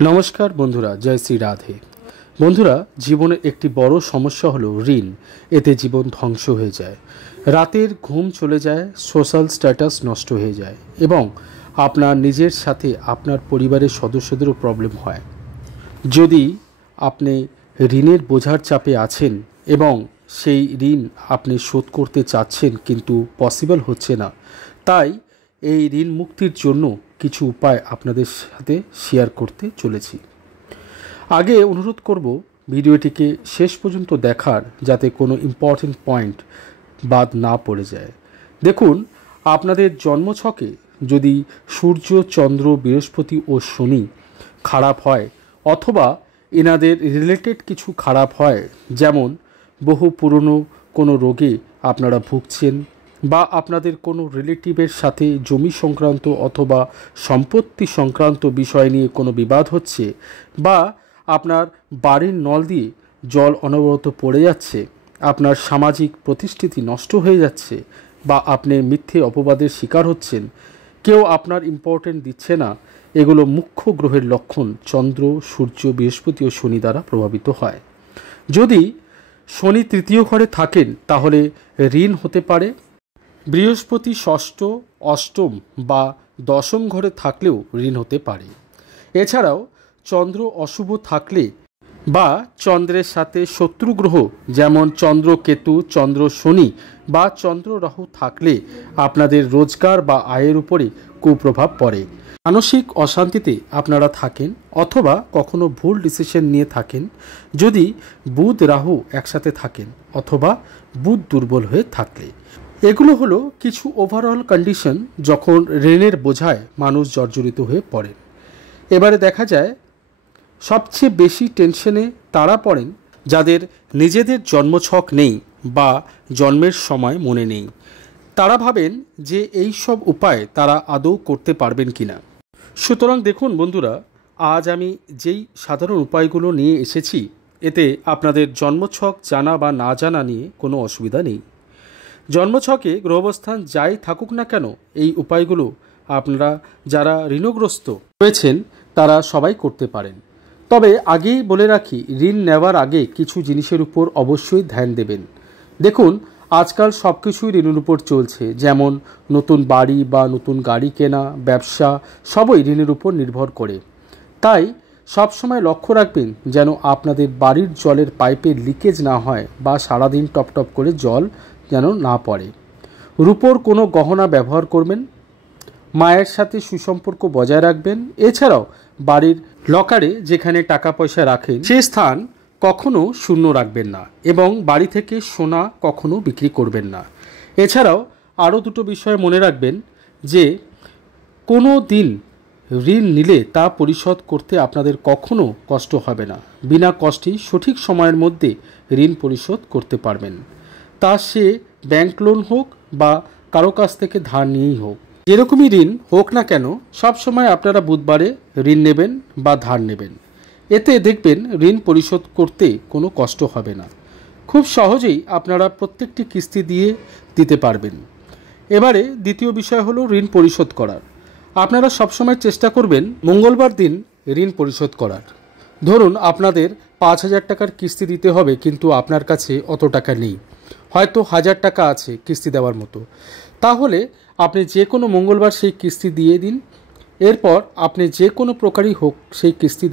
নমস্কার বন্ধুরা, জয় শ্রী রাধে। বন্ধুরা, জীবনের একটি বড় সমস্যা হলো ঋণ। এতে জীবন ধ্বংস হয়ে যায়, রাতের ঘুম চলে যায়, সোশ্যাল স্ট্যাটাস নষ্ট হয়ে যায় এবং আপনার নিজের সাথে আপনার পরিবারের সদস্যদেরও প্রবলেম হয়। যদি আপনি ঋণের বোঝার চাপে আছেন এবং সেই ঋণ আপনি শোধ করতে চাচ্ছেন কিন্তু পসিবল হচ্ছে না, তাই এই ঋণ মুক্তির জন্য কিছু উপায় আপনাদের সাথে শেয়ার করতে চলেছি। আগে অনুরোধ করব ভিডিওটিকে শেষ পর্যন্ত দেখার, যাতে কোনো ইম্পর্টেন্ট পয়েন্ট বাদ না পড়ে যায়। দেখুন, আপনাদের জন্মছকে যদি সূর্য, চন্দ্র, বৃহস্পতি ও শনি খারাপ হয় অথবা এনাদের রিলেটেড কিছু খারাপ হয়, যেমন বহু পুরনো কোনো রোগে আপনারা ভুগছেন বা আপনাদের কোনো রিলেটিভের সাথে জমি সংক্রান্ত অথবা সম্পত্তি সংক্রান্ত বিষয় নিয়ে কোনো বিবাদ হচ্ছে, বা আপনার বাড়ির নল দিয়ে জল অনবরত পড়ে যাচ্ছে, আপনার সামাজিক প্রতিষ্ঠিতি নষ্ট হয়ে যাচ্ছে, বা আপনি মিথ্যে অপবাদের শিকার হচ্ছেন, কেউ আপনার ইম্পর্টেন্ট দিচ্ছে না, এগুলো মুখ্য গ্রহের লক্ষণ চন্দ্র, সূর্য, বৃহস্পতি ও শনি দ্বারা প্রভাবিত হয়। যদি শনি তৃতীয় ঘরে থাকেন তাহলে ঋণ হতে পারে। বৃহস্পতি ষষ্ঠ, অষ্টম বা দশম ঘরে থাকলেও ঋণ হতে পারে। এছাড়াও চন্দ্র অশুভ থাকলে বা চন্দ্রের সাথে শত্রু গ্রহ যেমন চন্দ্র কেতু, চন্দ্র শনি বা চন্দ্র রাহু থাকলে আপনাদের রোজগার বা আয়ের উপরে কুপ্রভাব পড়ে। মানসিক অশান্তিতে আপনারা থাকেন অথবা কখনো ভুল ডিসিশন নিয়ে থাকেন যদি বুধ রাহু একসাথে থাকেন অথবা বুধ দুর্বল হয়ে থাকলে। এগুলো হলো কিছু ওভারঅল কন্ডিশন যখন ঋণের বোঝায় মানুষ জর্জরিত হয়ে পড়েন। এবারে দেখা যায় সবচেয়ে বেশি টেনশনে তারা পড়েন যাদের নিজেদের জন্মছক নেই বা জন্মের সময় মনে নেই। তারা ভাবেন যে এই সব উপায় তারা আদৌ করতে পারবেন কিনা। সুতরাং দেখুন বন্ধুরা, আজ আমি যেই সাধারণ উপায়গুলো নিয়ে এসেছি এতে আপনাদের জন্মছক জানা বা না জানা নিয়ে কোনো অসুবিধা নেই। জন্মছকে গ্রহাবস্থান যাই থাকুক না কেন, এই উপায়গুলো আপনারা যারা ঋণগ্রস্ত রয়েছেন তারা সবাই করতে পারেন। তবে আগেই বলে রাখি, ঋণ নেওয়ার আগে কিছু জিনিসের উপর অবশ্যই ধ্যান দেবেন। দেখুন, আজকাল সব কিছুই ঋণের উপর চলছে, যেমন নতুন বাড়ি বা নতুন গাড়ি কেনা, ব্যবসা, সবই ঋণের উপর নির্ভর করে। তাই সবসময় লক্ষ্য রাখবেন যেন আপনাদের বাড়ির জলের পাইপের লিকেজ না হয় বা সারাদিন টপ টপ করে জল যেন না পড়ে। রূপোর কোনো গহনা ব্যবহার করবেন, মায়ের সাথে সুসম্পর্ক বজায় রাখবেন। এছাড়াও বাড়ির লকারে যেখানে টাকা পয়সা রাখেন সে স্থান কখনো শূন্য রাখবেন না এবং বাড়ি থেকে সোনা কখনো বিক্রি করবেন না। এছাড়াও আরও দুটো বিষয় মনে রাখবেন যে কোনো দিন ঋণ নিলে তা পরিশোধ করতে আপনাদের কখনো কষ্ট হবে না। বিনা কষ্টেই সঠিক সময়ের মধ্যে ঋণ পরিশোধ করতে পারবেন, তা সে ব্যাংক লোন হোক বা কারো কাছ থেকে ধার নিয়েই হোক। যেরকমই ঋণ হোক না কেন, সবসময় আপনারা বুধবারে ঋণ নেবেন বা ধার নেবেন। এতে দেখবেন ঋণ পরিশোধ করতে কোনো কষ্ট হবে না। খুব সহজেই আপনারা প্রত্যেকটি কিস্তি দিয়ে দিতে পারবেন। এবারে দ্বিতীয় বিষয় হলো ঋণ পরিশোধ করার। আপনারা সবসময় চেষ্টা করবেন মঙ্গলবার দিন ঋণ পরিশোধ করার। ধরুন আপনাদের 5,000 টাকার কিস্তি দিতে হবে, কিন্তু আপনার কাছে অত টাকা নেই, হয়তো 1,000 টাকা আছে কিস্তি দেওয়ার মতো। তাহলে আপনি যে কোনো মঙ্গলবার সেই কিস্তি দিয়ে দিন। এরপর আপনি যে কোনো প্রকারই হোক সেই কিস্তি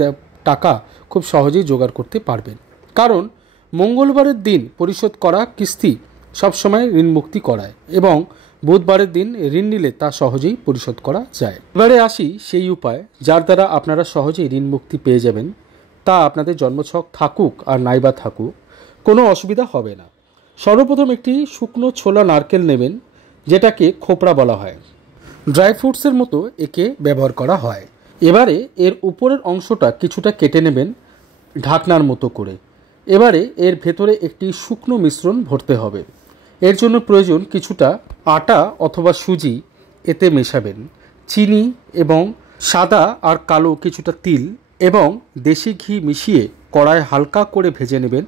টাকা খুব সহজেই জোগাড় করতে পারবেন, কারণ মঙ্গলবারের দিন পরিশোধ করা কিস্তি সবসময় ঋণ মুক্তি করায় এবং বুধবারের দিন ঋণ নিলে তা সহজেই পরিশোধ করা যায়। এবারে আসি সেই উপায় যার দ্বারা আপনারা সহজেই ঋণ মুক্তি পেয়ে যাবেন। তা আপনাদের জন্মছক থাকুক আর নাইবা থাকুক, কোনো অসুবিধা হবে না। সর্বপ্রথম একটি শুকনো ছোলা নারকেল নেবেন, যেটাকে খোপড়া বলা হয়। ড্রাই ফ্রুটসের মতো একে ব্যবহার করা হয়। এবারে এর উপরের অংশটা কিছুটা কেটে নেবেন ঢাকনার মতো করে। এবারে এর ভেতরে একটি শুকনো মিশ্রণ ভরতে হবে। এর জন্য প্রয়োজন কিছুটা আটা অথবা সুজি, এতে মেশাবেন চিনি এবং সাদা আর কালো কিছুটা তিল এবং দেশি ঘি মিশিয়ে কড়ায় হালকা করে ভেজে নেবেন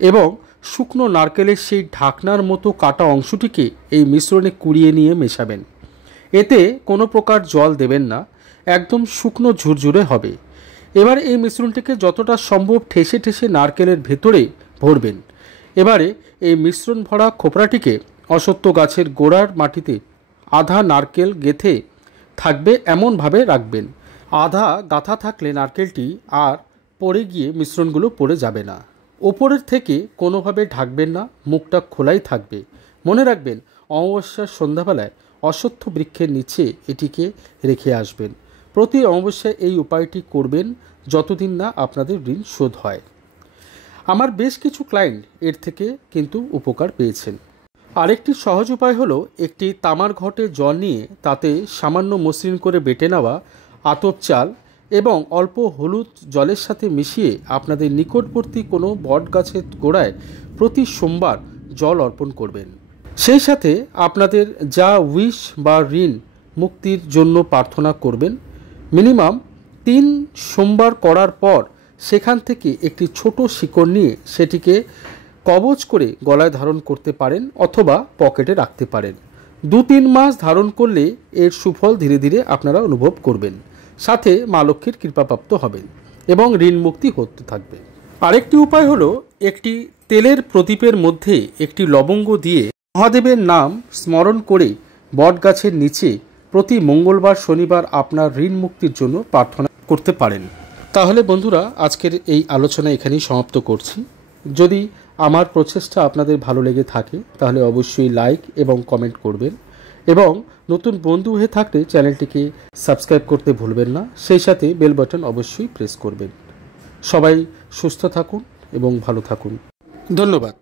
এবং শুকনো নারকেলের সেই ঢাকনার মতো কাটা অংশটিকে এই মিশ্রণে কুড়িয়ে নিয়ে মেশাবেন। এতে কোনো প্রকার জল দেবেন না, একদম শুকনো ঝুরঝুরে হবে। এবার এই মিশ্রণটিকে যতটা সম্ভব ঠেসে ঠেসে নারকেলের ভেতরে ভরবেন। এবারে এই মিশ্রণ ভরা খোপড়াটিকে অশ্বত্থ গাছের গোড়ার মাটিতে আধা নারকেল গেঁথে থাকবে এমনভাবে রাখবেন। আধা গাঁথা থাকলে নারকেলটি আর পড়ে গিয়ে মিশ্রণগুলো পড়ে যাবে না। ওপরের থেকে কোনোভাবে ঢাকবেন না, মুখটা খোলাই থাকবে। মনে রাখবেন, অমাবস্যার সন্ধ্যাবেলায় অশ্বত্থ বৃক্ষের নিচে এটিকে রেখে আসবেন। প্রতি অমাবস্যায় এই উপায়টি করবেন যতদিন না আপনাদের ঋণ শোধ হয়। আমার বেশ কিছু ক্লায়েন্ট এর থেকে কিন্তু উপকার পেয়েছেন। আরেকটি সহজ উপায় হলো, একটি তামার ঘটে জল নিয়ে তাতে সামান্য মসৃণ করে বেটে নেওয়া আতপ চাল এবং অল্প হলুদ জলের সাথে মিশিয়ে আপনাদের নিকটবর্তী কোনো বট গাছের গোড়ায় প্রতি সোমবার জল অর্পণ করবেন। সেই সাথে আপনাদের যা উইশ বা ঋণ মুক্তির জন্য প্রার্থনা করবেন, মিনিমাম 3 সোমবার করার পর সেখান থেকে একটি ছোট শিকড় নিয়ে সেটিকে কবচ করে গলায় ধারণ করতে পারেন অথবা পকেটে রাখতে পারেন। 2-3 মাস ধারণ করলে এর সুফল ধীরে ধীরে আপনারা অনুভব করবেন, সাথে মা লক্ষ্মীর কৃপাপ্রাপ্ত হবেন এবং ঋণ মুক্তি হতে থাকবে। আরেকটি উপায় হলো, একটি তেলের প্রদীপের মধ্যে একটি লবঙ্গ দিয়ে মহাদেবের নাম স্মরণ করে বট গাছের নিচে প্রতি মঙ্গলবার শনিবার আপনার ঋণ মুক্তির জন্য প্রার্থনা করতে পারেন। তাহলে বন্ধুরা, আজকের এই আলোচনা এখানেই সমাপ্ত করছি। যদি আমার প্রচেষ্টা আপনাদের ভালো লেগে থাকে তাহলে অবশ্যই লাইক এবং কমেন্ট করবেন, এবং নতুন বন্ধু হয়ে থাকলে চ্যানেলটিকে সাবস্ক্রাইব করতে ভুলবেন না। সেই সাথে বেল বাটন অবশ্যই প্রেস করবেন। সবাই সুস্থ থাকুন এবং ভালো থাকুন। ধন্যবাদ।